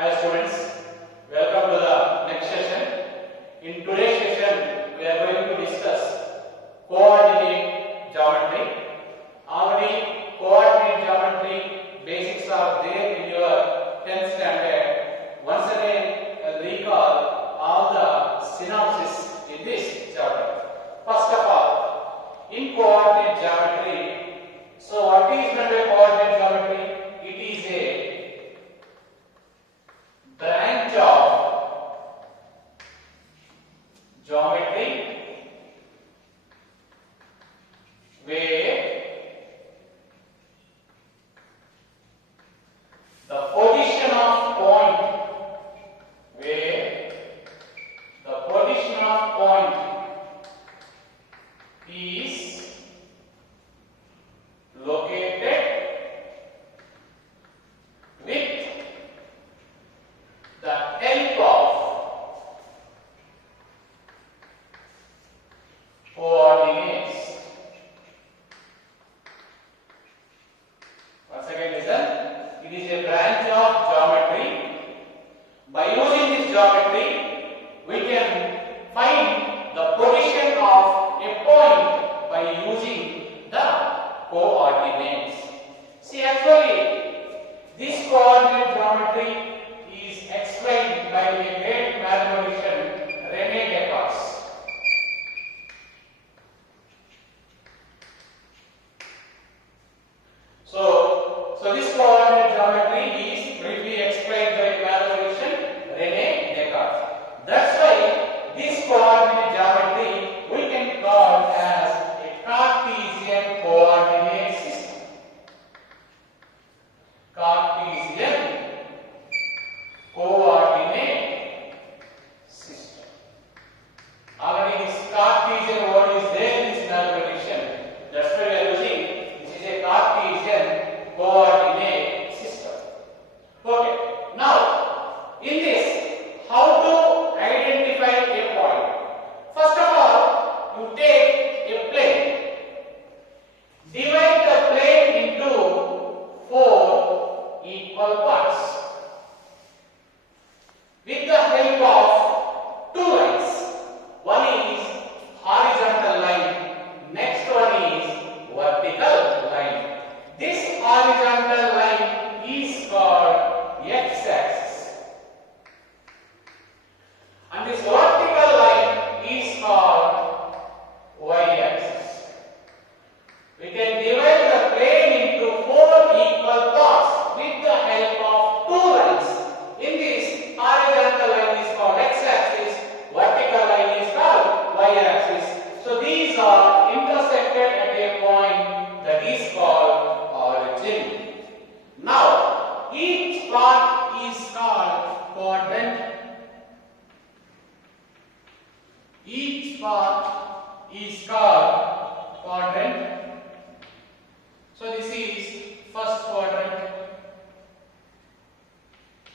Hi students, welcome to the next session. In today's session, we are going to discuss coordinate geometry. Already coordinate geometry basics are there in your 10th standard. Once again, recall all the synopsis in this chapter. First of all, in coordinate geometry, so what is meant by coordinate geometry? It is a branch of geometry where the position of point is located with the help of coordinates. Once again listen, it is a branch of geometry. By using this geometry, we can find the position of a point by using the coordinates. See, actually, this coordinate geometry is explained by a great mathematician, René Descartes. So this coordinate geometry is briefly explained by mathematician René Descartes. That's why this coordinate geometry we can call as a Cartesian coordinate system. Cartesian coordinate system. Already this Cartesian word is there in this mathematician. That's why we are using this is a Cartesian coordinate system. Okay. Now, in this, how to identify a point? First of all, you take a plane. Divide the plane into 4 equal parts with the help of 2 lines. One is horizontal line, next one is vertical line. This horizontal line is called x-axis and this vertical line is called y-axis. We can divide the plane into 4 equal parts with the help of 2 lines. In this, horizontal line is called x-axis, vertical line is called y-axis. So these are intersected at a point that is called origin. Now, each part is called quadrant. Each part is called quadrant. So this is first quadrant.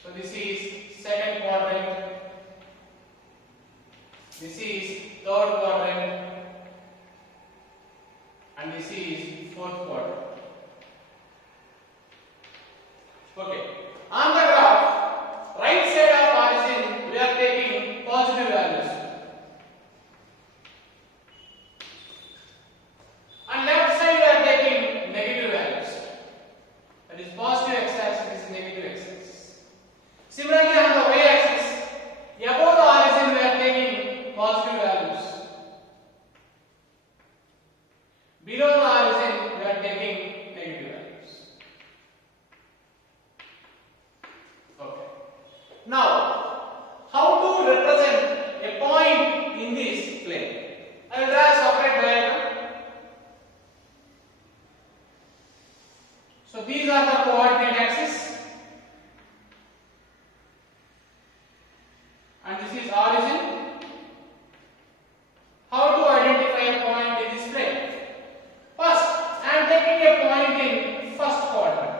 So this is second quadrant. This is third quadrant. And this is fourth quadrant. Okay. On the graph, right side of origin, we are taking positive values. And left side, we are taking negative values. That is positive x-axis, is negative x-axis. Similarly, on the y-axis, above the origin, we are taking positive values. Below the origin, we are taking negative values. Okay. Now, how to represent a point in this plane? I will draw a separate diagram. So these are the coordinate axes, and this is origin. How to identify a point in this plane? First, I am taking a point in first quadrant.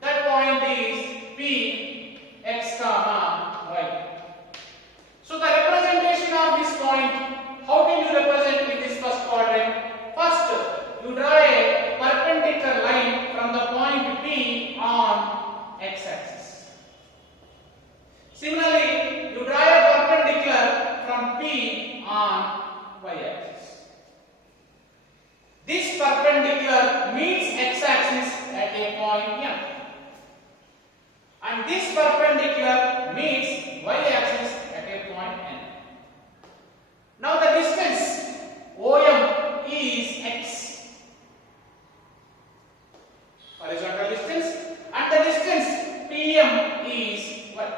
That point is P and this perpendicular meets y-axis at a point N. Now the distance OM is x, horizontal distance, and the distance PM is y.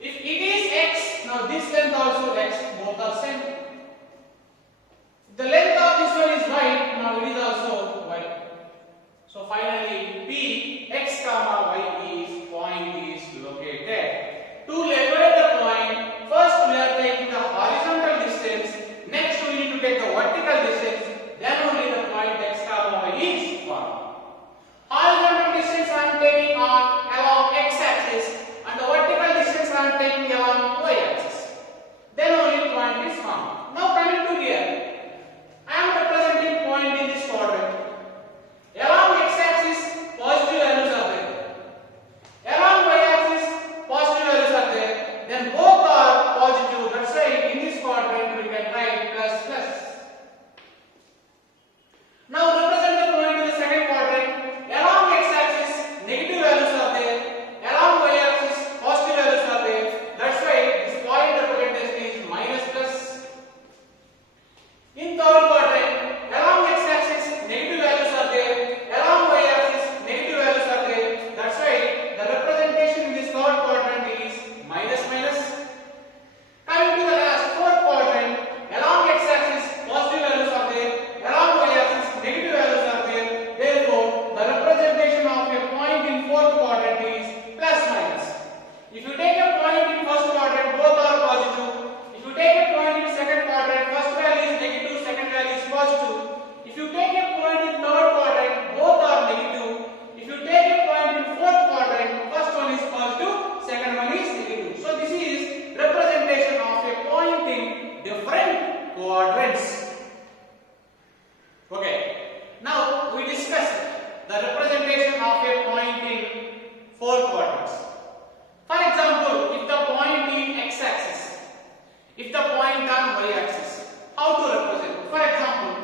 If it is x, now this length also x, both are same. The length of this one is y, now it is also y. So finally P x comma y is point is located. To locate the point, first we are taking the horizontal distance, next we need to take the vertical distance, then only the point x comma y is found. Horizontal distance I am taking on along x axis and the vertical distance I am taking along y axis. Then only point is found. Now coming to here, I am representing point in this quadrant. Along x axis, positive values are there. Along y axis, positive values are there. Then both are positive. That's why in this quadrant we can write plus plus. Now represent the point in the second quadrant. Along x axis, negative values are there. Along y axis, positive values are there. That's why this point representation is minus plus. In third quadrant, along x axis, negative values are there. Along y axis, negative values are there. That's why the representation in this third quadrant is minus minus. Coming to the last fourth quadrant, along x axis, positive values are there. Along y axis, negative values are there. Therefore, the representation of a point in fourth quadrant is plus minus. If you take a point in first quadrant, both are positive. If you take a point in second quadrant, first value is negative, second value is positive. If you take a point in third quadrant, both are negative. If you take a point in fourth quadrant, first one is positive, second one is negative. So this is representation of a point in different quadrants. Okay. Now we discuss the representation of a point in four quadrants. For example, if the point in x-axis, if the point on y-axis, how to represent? For example,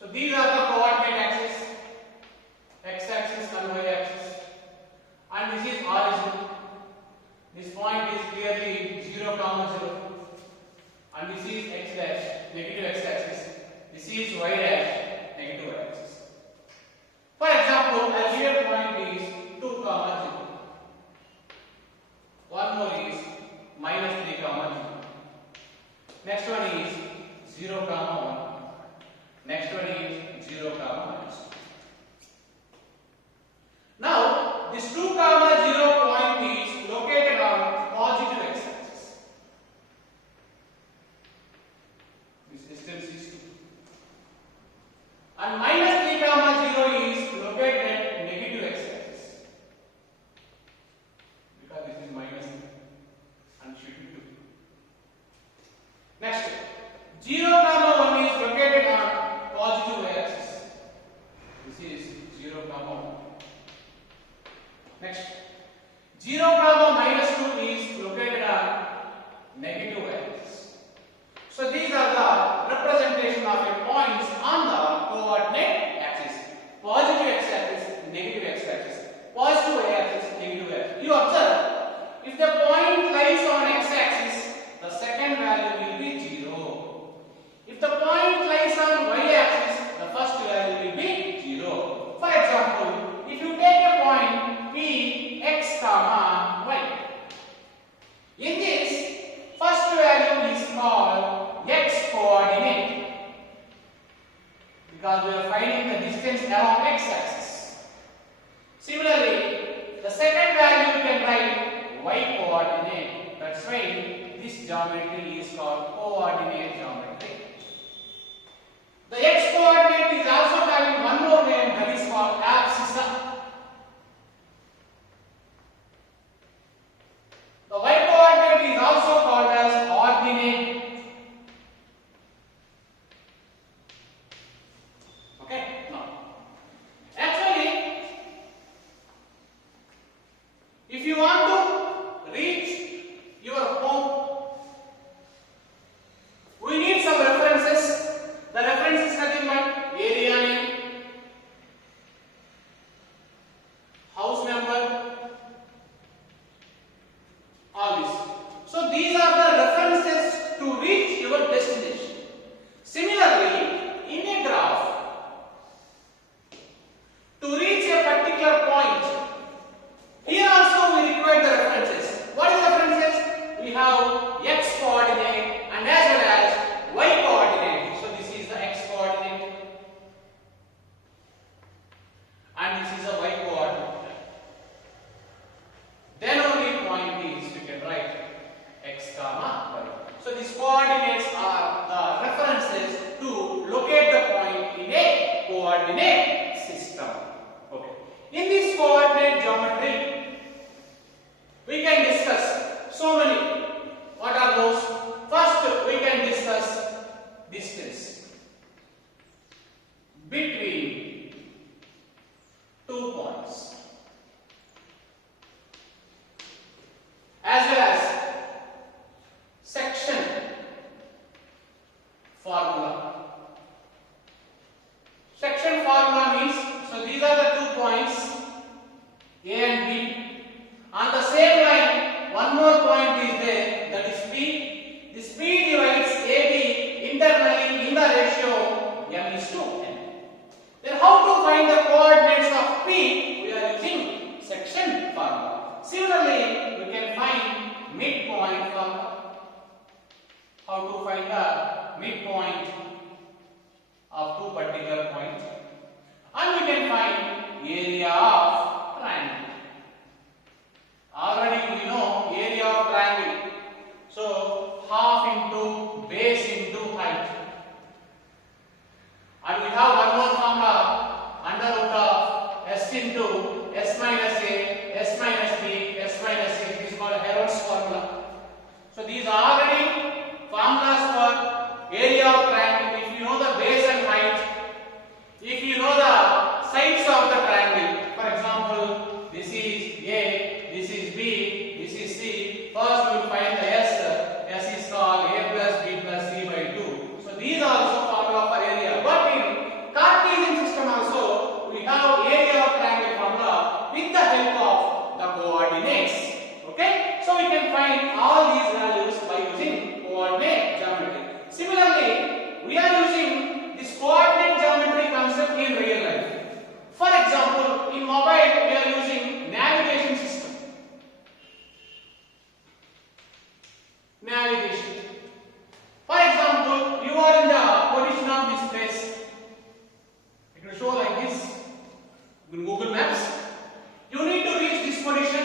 so these are the coordinate axes, x-axis and y-axis, and this is origin. This point is clearly 0, 0, and this is x dash, negative x-axis. This is y dash, negative y-axis. For example, a given point is 2, 0. One more is minus 3, 0. Next one is 0, 1. Next one is 0, minus 2. Now, this 2, 0 point is located on positive x-axis. This distance is 2. And minus 3, 0 is located at negative x-axis. Because this is minus and should be 2. Next, 0, 1 is located on positive y-axis. This is 0, 1. Next, 0, minus 2 is located on negative y-axis. So these are the representation of a points on the coordinate axis. Positive x-axis, negative x-axis. Positive y-axis, negative y-axis. You observe, if the point lies on x-axis, the second value will be 0. If the point lies on y-axis, the first value will be 0. For example, if you take a point P x comma y, in this first value is called x coordinate because we are finding the distance along x axis. Similarly, the second value you can write y coordinate. That's why this geometry is called coordinate geometry. The x coordinate is also having one more name, that is called abscissa. The y coordinate is also called as ordinate. Okay? Now, actually, if you want to reach your home, we need some references. The reference is nothing but area name, system. Okay. In this coordinate geometry, we can discuss so many. What are those? First, we can discuss distance between two points, as well as section formula. Section formula means, so these are the 2 points A and B. On the same line, one more point is there, that is P. This P divides AB internally in the ratio m:2n. Then how to find the coordinates of P? We are using section formula. Similarly, we can find midpoint formula. How to find the midpoint of two particular points, and we can find area of triangle. Already we know area of triangle. So half into base into height. And we have one more formula, under root of s into s minus a, s minus b, s minus a. This is called Heron's formula. So these are already formulas for area of triangle. If you know the base and height, if you know the sides of the triangle, for example, this is A, this is B, this is C. First we will find the S. S is called A plus B plus C by 2. So these are also formula for area. But in Cartesian system also, we have area of triangle formula with the help of the coordinates. Okay? So we can find all these values by using coordinate geometry. Similarly, we are using this coordinate geometry concept in real life. For example, in mobile we are using navigation system. Navigation. For example, you are in the position of this place. It will show like this in Google Maps. You need to reach this position.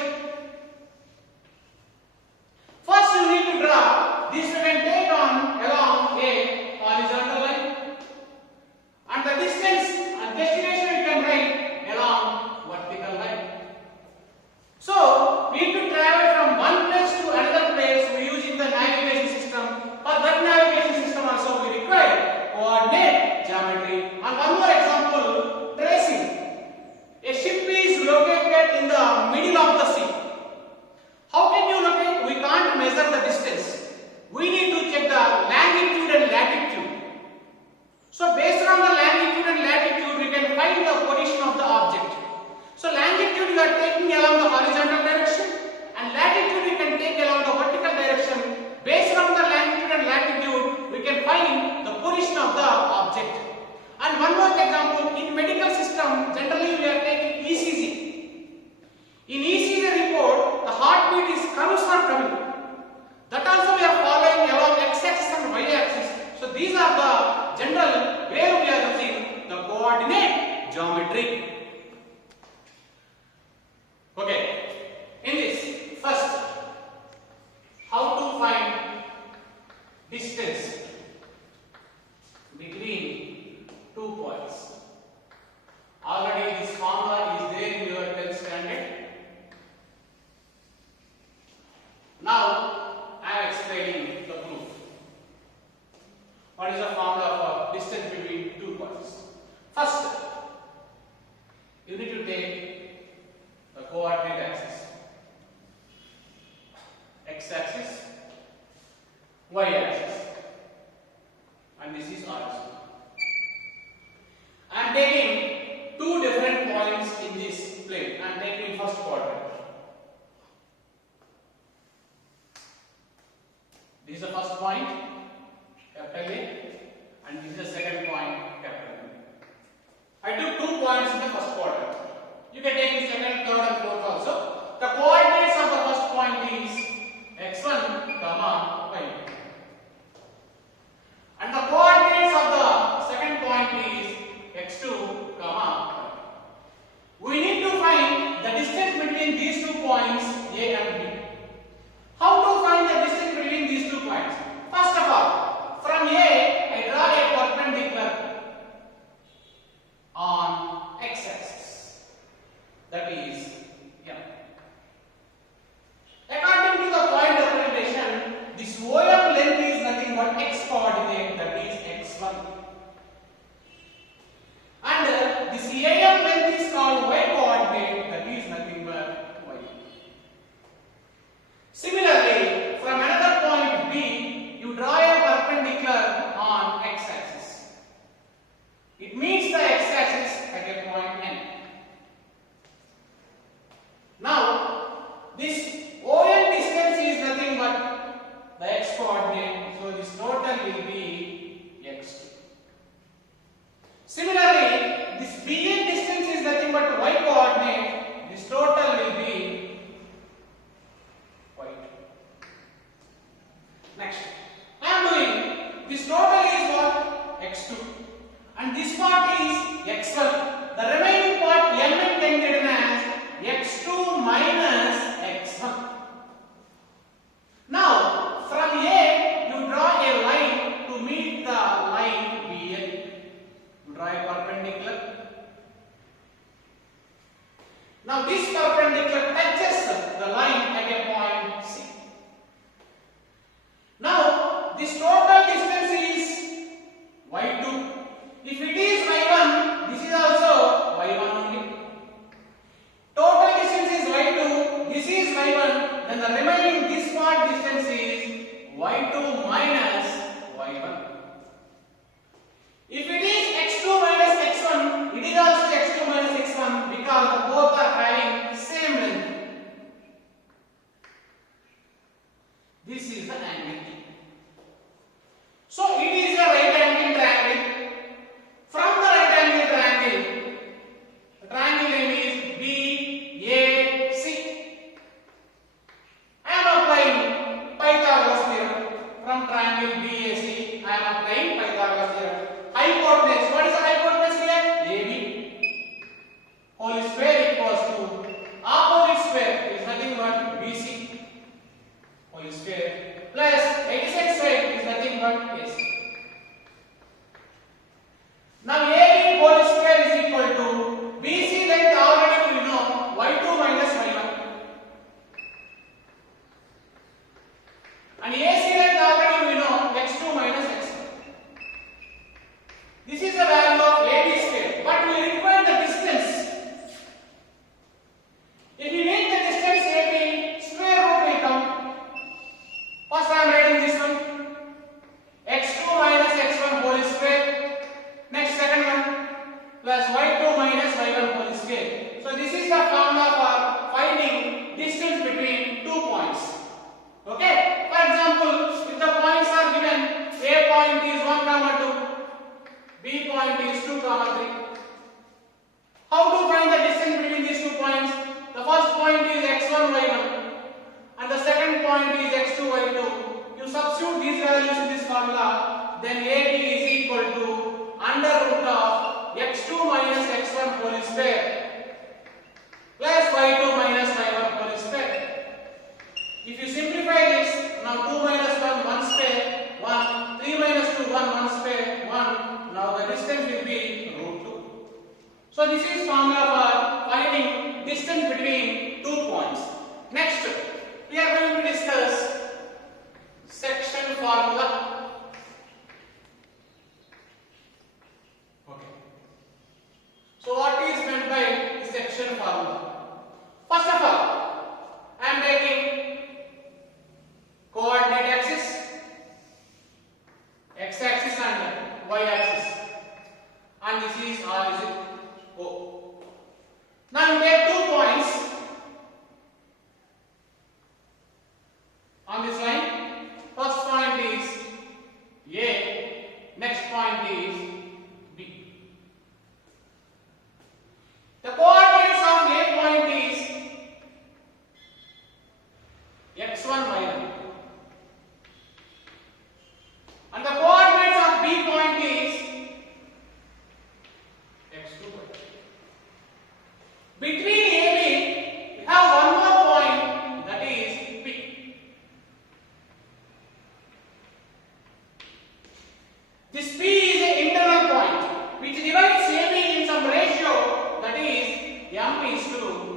First you need to draw this. We can take on along a horizontal line, and the distance and destination we can write along vertical line. So we need to travel from one place to another place. We using the navigation system. For that navigation system also we require coordinate geometry. And one more example, tracing. A ship is located in the middle of the sea. How can you locate? We can't measure the distance. We need to check the longitude and latitude. So based on the longitude and latitude, we can find the position of the object. So longitude we are taking along the horizontal direction, and latitude we can take along the vertical direction. Based on the longitude and latitude, we can find the position of the object. And one more example, in medical system, generally we are taking ECG. In ECG report, the heartbeat is curves are coming. That also we are following along x-axis and y-axis. So these are the general where we are using the coordinate geometry. Okay. In this, first, how to find distance between 2 points. Already this formula is there in your 10th standard. Now I am explaining the proof. What is the formula for distance between 2 points? First, you need to take the coordinate axis, x-axis, y-axis, and this is horizontal. I am taking 2 different points in this plane. I am taking first quadrant. This is the first point, capital A, and this is the second point, capital B. I took 2 points in the first quadrant. You can take in second, third, and fourth also. The coordinates of the first point is x1, comma y. And the coordinates of the second point is x2, comma y. We need to find the distance between these 2 points A and B. How to find the distance between these 2 points? First of all, from A, I draw a perpendicular on x that is M. According to the point representation, this OM length is nothing but x coordinate, that is x1. And this AM length is called y coordinate, that is nothing but y. Similarly, from another point B, you draw a perpendicular on x-axis. It meets the x-axis at a point N. Now, this OM distance is nothing but the x coordinate, so this total will be x2. Similarly, this BN distance is nothing but y coordinate, this total will be y2. Next, I am doing this total is what? X2, and this part is x1. The remaining part Mn can be written as x2 minus x1. Now, from A, you draw a line to meet the line BN. You draw a perpendicular. Now, this perpendicular touches the line at a point C. Now, this total distance is y2. If it is y1, this is also y1 only. Total distance is y2, this is y1, then the remaining this part distance is y2 minus y1. If it is x2 minus x1, it is also x2 minus x1 because both are having same length. This is the angle. So it is a right angle triangle. From the right angle triangle, the triangle name is BAC. I am applying Pythagoras theorem. From triangle BAC, I am applying Pythagoras theorem. Hypotenuse, what is the hypotenuse here? AB. Whole square equals to opposite square is nothing but BC. Whole square plus 86 square is nothing but AC. Now AB whole square is equal to BC length already we know y2 minus y1. And AC length already we know x2 minus x1. This is the value of AB square, but we require the distance. If we make the distance AB, square root will come. First I am writing this one, x2 minus x1 whole square. Next second one, plus y2 minus y1 whole square. So this is the formula for finding distance between 2 points. Okay? For example, if the points are given, A point is 1, 2, B point is 2, 3. How to find the distance between these 2 points? The first point is x1, y1 and the second point is x2, y2. You substitute these values in this formula, then AB is equal to under root of x2 minus x1 whole square plus y2 minus y1 whole square. If you simplify this, now 2 minus 1, 1 square, 1, 3 minus 2, 1, 1 square, 1. Now the distance will be root 2. So this is formula for finding distance between 2 points. Next, we are going to discuss section formula. So what is meant by section formula? First of all, I am taking coordinate axis, x-axis and y-axis, and this is origin O. Now you take 2 points on this line. First point is A, next point is B. The coordinates of A point is x1, y1, and the coordinates of B point is x2, y2. Between AB, we have one more point, that is P. This P is an internal point which divides AB in some ratio, that is m is to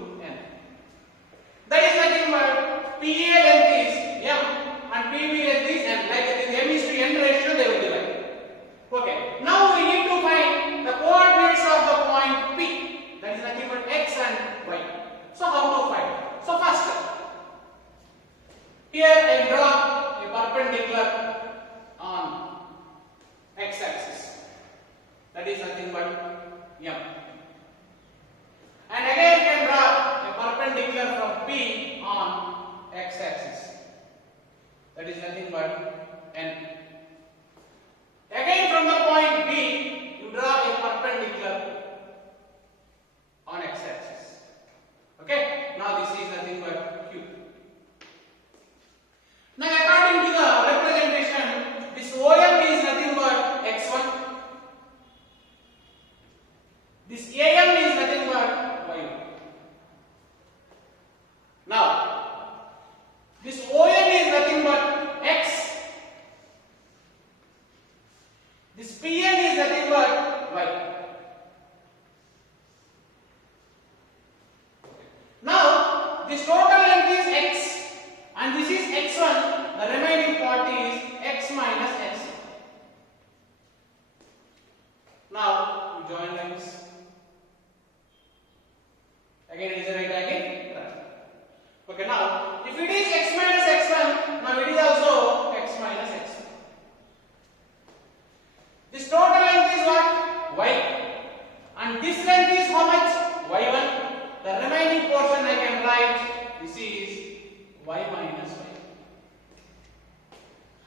nothing but y. Now, this ON is nothing but x. This PN is nothing but y. Now, this total length is x and this is x1. The remaining part is x minus x. Now, you join lines. Again, it is a right angle. Okay, now, if it is x minus x1, now it is also x minus x. This total length is what? Y. And this length is how much? Y1. The remaining portion I can write, this is y minus y.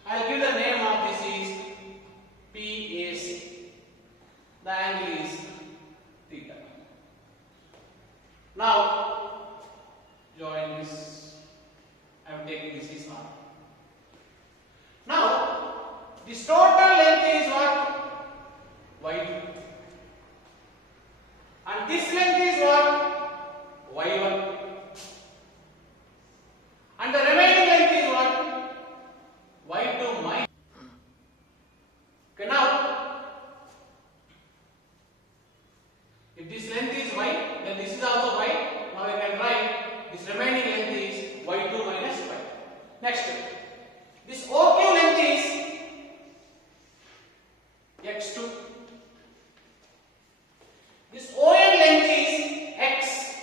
I will give the name of this is PAC. The angle is theta. Now, join this. I am taking this is R. Now, this total length is what? Y2. And this length is what? Y1. And the remaining length is what? Y2 minus. Okay, now, if this length is y, then this is also y. Now I can write this remaining length is y2 minus y. Next, this OQ length is x2. This ON length is x.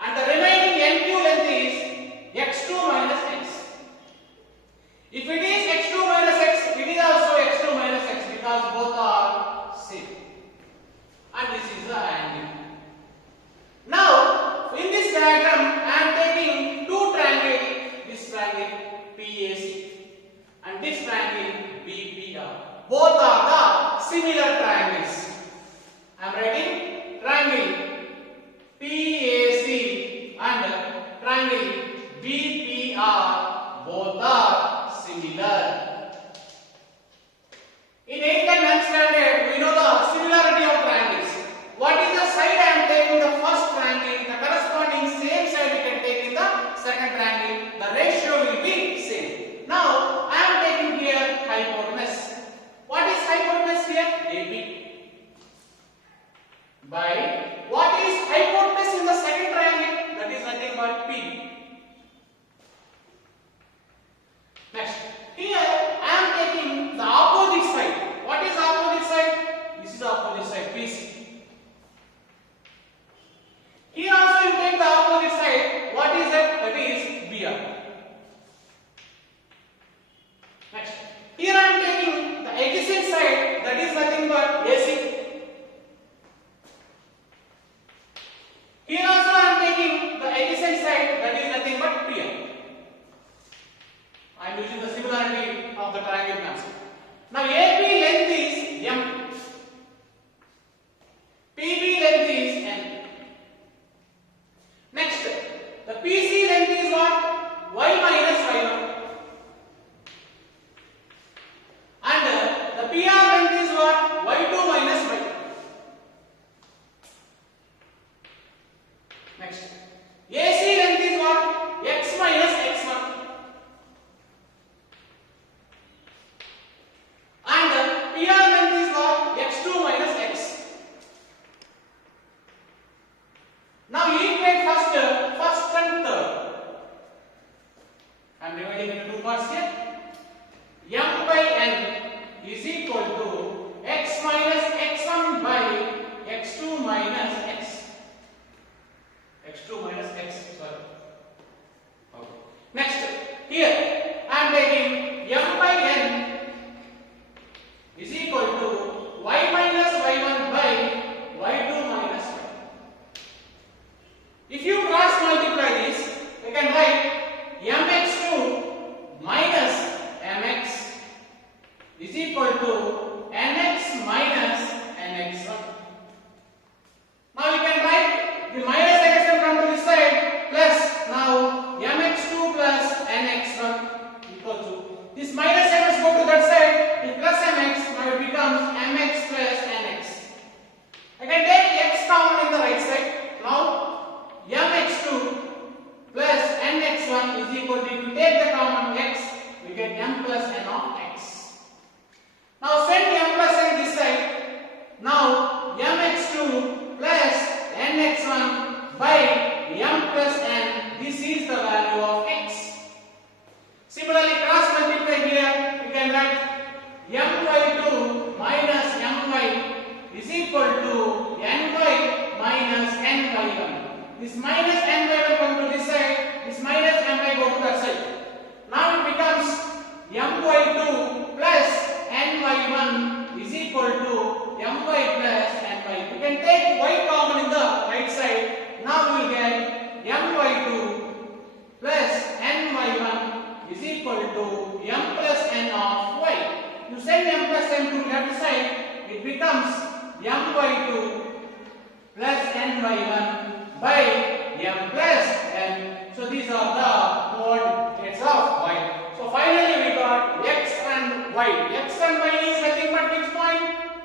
And the remaining NQ length is x2 minus x. If it is x2 minus x, it is also x2 minus x because both are same. And this is the angle. Now, in this diagram, I am taking two triangles. This triangle PAC and this triangle BPR. Both are the similar triangles. I am writing triangle PAC and triangle BPR. Both are similar. In 8th and 9th standard, we know the similarity of triangles. What is the side I am taking the first triangle? The corresponding same side we can take in the second triangle. The ratio will be same. Now, I am taking here hypotenuse. What is hypotenuse here? AB. By what is hypotenuse in the second triangle? That is nothing but P. Next, here I am taking the opposite side. What is opposite side? This is opposite side, PC. Here also you take the opposite side. What is that? That is BR. Next, here I am taking the adjacent side. That is nothing but AC. Here also I am taking the adjacent side. That is nothing but PR. I am using the similarity of the triangle concept. Now AB length is M. PB length is N. Next, the PC length is what? Y minus Y1. And the PR length is what? Y2 minus Y. Next, AC length is what? X minus X1. And PR length is what? X2 minus X. Now equate first and third. I am dividing into two parts here. M by N is equal to X minus X1 by X2 minus X. X2 minus X, sorry. Okay. Next, here I am taking M by N is equal to Y minus Y1 by Y2 minus Y. If you cross multiply this, you can write mx2 minus mx is equal to nx minus nx1. Now This minus n by 1 come to this side, this minus n by go to that side. Now it becomes m by 2 plus n by 1 is equal to m by plus n by. We can take y common in the right side. Now we will get m by 2 plus n by 1 is equal to m plus n of y. You send m plus n to left side, it becomes m by 2 plus n by 1 by m plus n. So these are the coordinates of y. So finally we got x and y. X and y is nothing but which point?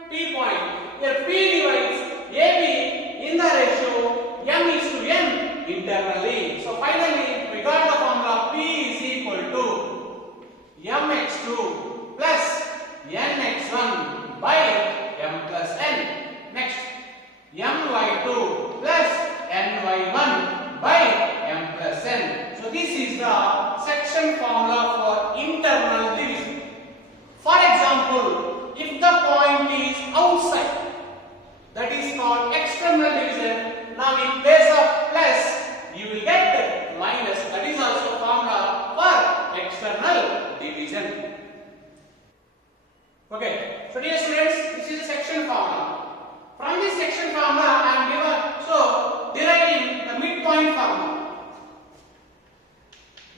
P point. Here P divides AB in the ratio m is to n internally. So finally we got the formula P is equal to mx2 plus nx1 by m plus n. Next my2 plus ny1 by m plus n. So this is the section formula for internal division. For example, if the point is outside, that is called external division. Now in place of plus, you will get minus. That is also formula for external division. Okay, so dear students, this is a section formula. From this section formula, I am deriving the midpoint formula.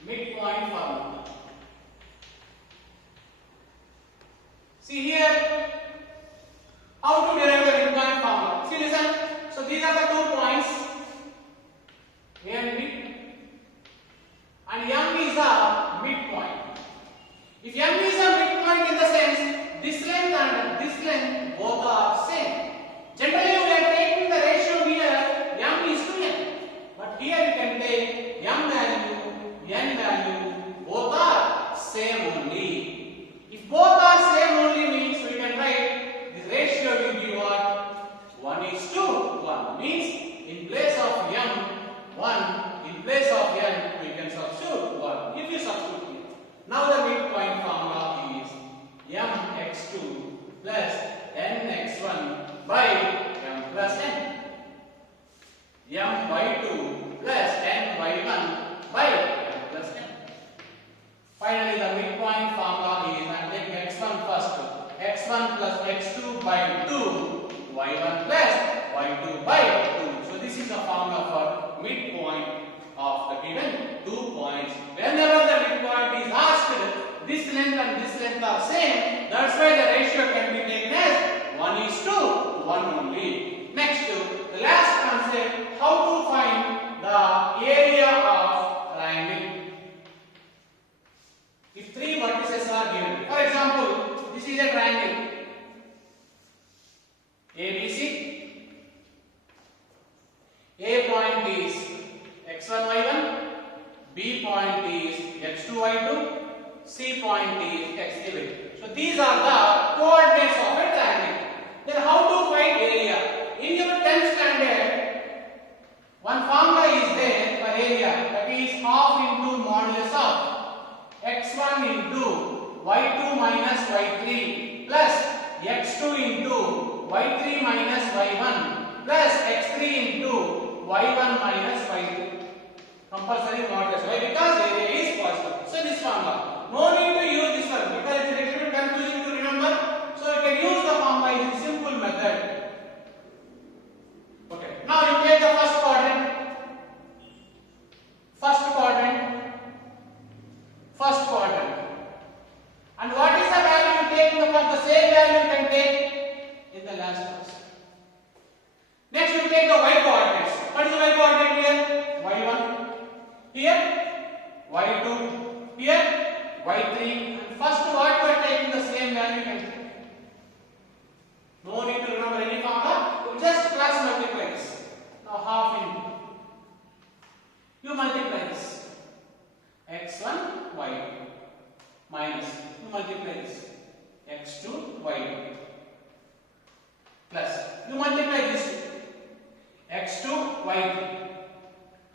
Midpoint formula. See here, how to derive the midpoint formula. See, listen. So these are the 2 points, A and B, and M is a midpoint. If M is a midpoint in the sense, this length and this length both are same. Generally, we are taking the ratio here m is to n, but here you can take m value, n value, both are same only. If both are same only means we can write this ratio will be what? 1 is to 1. Means in place of m, 1, in place of n, we can substitute 1. If you substitute here. Now the midpoint formula is mx2 plus nx1 by m plus n. m by 2 plus n by 1 by m plus n. Finally, the midpoint formula is, I take x1 first, x1 plus x2 by 2, y1 plus y2 by 2. So this is a formula for midpoint of the given 2 points. Whenever the midpoint is asked, this length and this length are same. That's why the ratio can be taken as 1 is to 1 only. Next, the last concept, how to find the area of triangle. If 3 vertices are given, for example, this is a triangle ABC. A point is x1 y1, B point is x2 y2, C point is x3 y2. So these are the coordinates of a triangle. Then how to find area? In your 10th standard, one formula is there for area, that is half into modulus of x1 into y2 minus y3 plus x2 into y3 minus y1 plus x3 into y1 minus y2. Compulsory modulus. Why? Because area is positive. So this formula. No need to use this one because it's a little bit confusing to remember. So you can use the formula in a simple method. Okay. Now you take the first quadrant. And what is the value you take in the first? The same value you can take in the last one. Next you take the y coordinates. What is the y coordinate here? y1. Here y2. Here y3. And first what you are taking the same value you can take. No need to remember any formula. You just cross multiply this. Now half into. You multiply this. x1 y2 minus. You multiply this. x2 y2 plus. You multiply this. x2 y3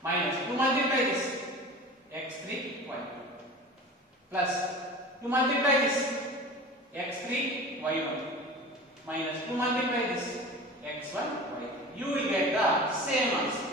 minus. You multiply this. x3 y2 plus. You multiply this. x3 y1 minus. You multiply this. x1 y2. You will get the same answer.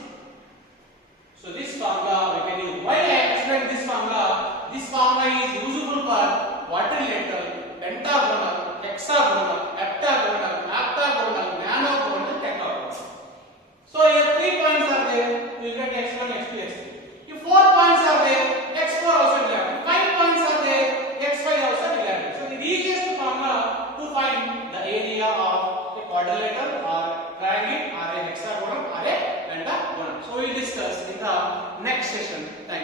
you will get x1, x2, x3. If 4 points are there, x4 also will have. If 5 points are there, x5 also will have. So the easiest formula to find the area of a quadrilateral or triangle or a hexagonal or a pentagonal. So we will discuss in the next session. Thank you.